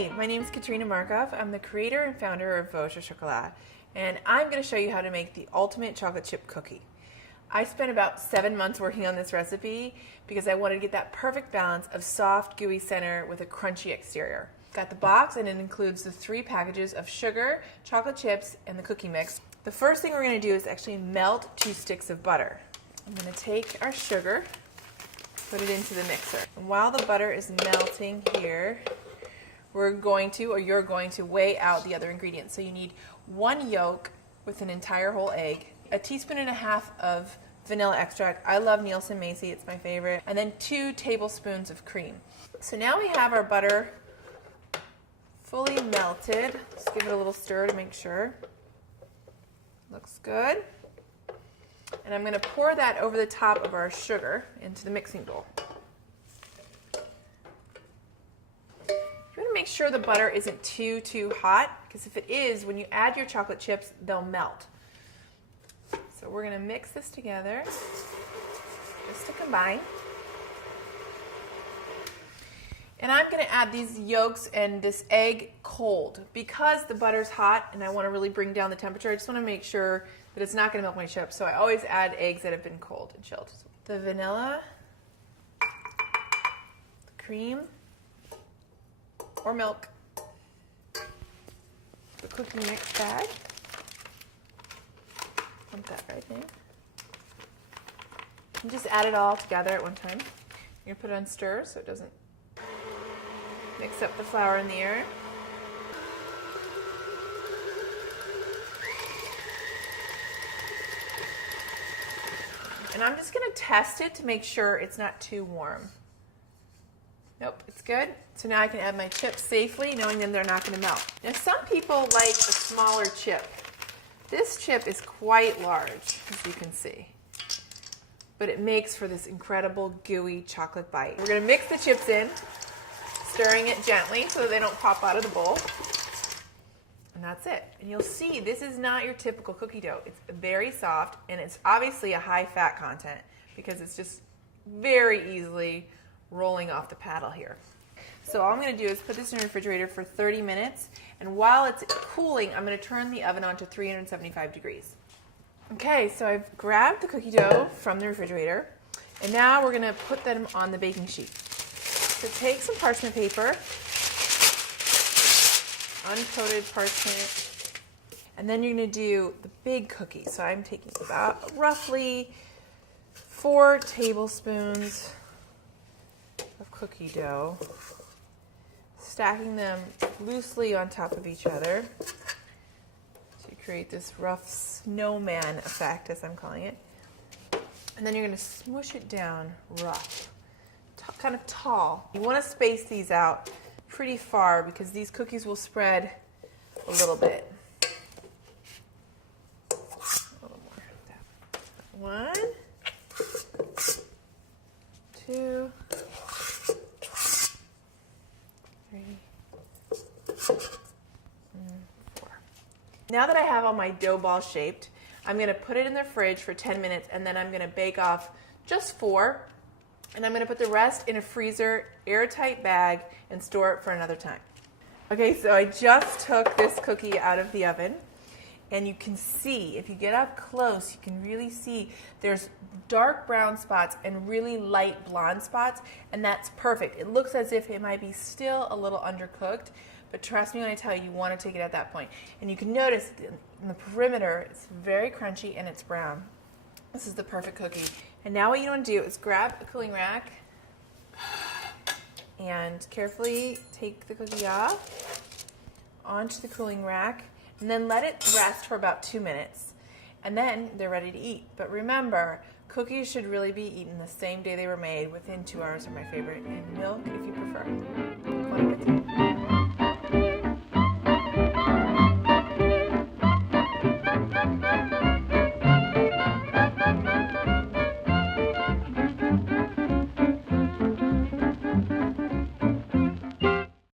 Hi, my name is Katrina Markoff. I'm the creator and founder of Vosges Haut-Chocolat, and I'm going to show you how to make the ultimate chocolate chip cookie. I spent about 7 months working on this recipe because I wanted to get that perfect balance of soft, gooey center with a crunchy exterior. Got the box, and it includes the 3 packages of sugar, chocolate chips, and the cookie mix. The first thing we're going to do is actually melt 2 sticks of butter. I'm going to take our sugar, put it into the mixer. And while the butter is melting here, you're going to weigh out the other ingredients. So you need 1 yolk with an entire whole egg, a teaspoon and a half of vanilla extract. I love Nielsen-Macy, it's my favorite. And then 2 tablespoons of cream. So now we have our butter fully melted. Just give it a little stir to make sure. Looks good. And I'm going to pour that over the top of our sugar into the mixing bowl. You want to make sure the butter isn't too hot, because if it is, when you add your chocolate chips, they'll melt. So we're going to mix this together just to combine. And I'm going to add these yolks and this egg cold. Because the butter's hot and I want to really bring down the temperature, I just want to make sure that it's not going to melt my chips. So I always add eggs that have been cold and chilled. The vanilla, the cream, or milk, the cookie mix bag. Want that right there. And just add it all together at one time. You're going to put it on stir so it doesn't mix up the flour in the air. And I'm just going to test it to make sure it's not too warm. Nope, it's good. So now I can add my chips safely, knowing that they're not going to melt. Now some people like a smaller chip. This chip is quite large, as you can see. But it makes for this incredible gooey chocolate bite. We're going to mix the chips in, stirring it gently so that they don't pop out of the bowl. And that's it. And you'll see this is not your typical cookie dough. It's very soft, and it's obviously a high fat content because it's just very easily rolling off the paddle here. So all I'm going to do is put this in the refrigerator for 30 minutes, and while it's cooling, I'm going to turn the oven on to 375 degrees. Okay, so I've grabbed the cookie dough from the refrigerator, and now we're going to put them on the baking sheet. So take some parchment paper, uncoated parchment, and then you're going to do the big cookie. So I'm taking about roughly 4 tablespoons of cookie dough, stacking them loosely on top of each other to create this rough snowman effect, as I'm calling it. And then you're going to smush it down rough, kind of tall. You want to space these out pretty far because these cookies will spread a little bit. A little more. 1, 2, 3, and 4. Now that I have all my dough balls shaped, I'm going to put it in the fridge for 10 minutes, and then I'm going to bake off just 4, and I'm going to put the rest in a freezer airtight bag and store it for another time. Okay, so I just took this cookie out of the oven, and you can see, if you get up close, you can really see there's dark brown spots and really light blonde spots, and that's perfect. It looks as if it might be still a little undercooked, but trust me when I tell you, you want to take it at that point. And you can notice in the perimeter, it's very crunchy and it's brown. This is the perfect cookie. And now what you want to do is grab a cooling rack and carefully take the cookie off onto the cooling rack, and then let it rest for about 2 minutes. And then they're ready to eat. But remember, cookies should really be eaten the same day they were made. Within 2 hours are my favorite, and milk if you prefer.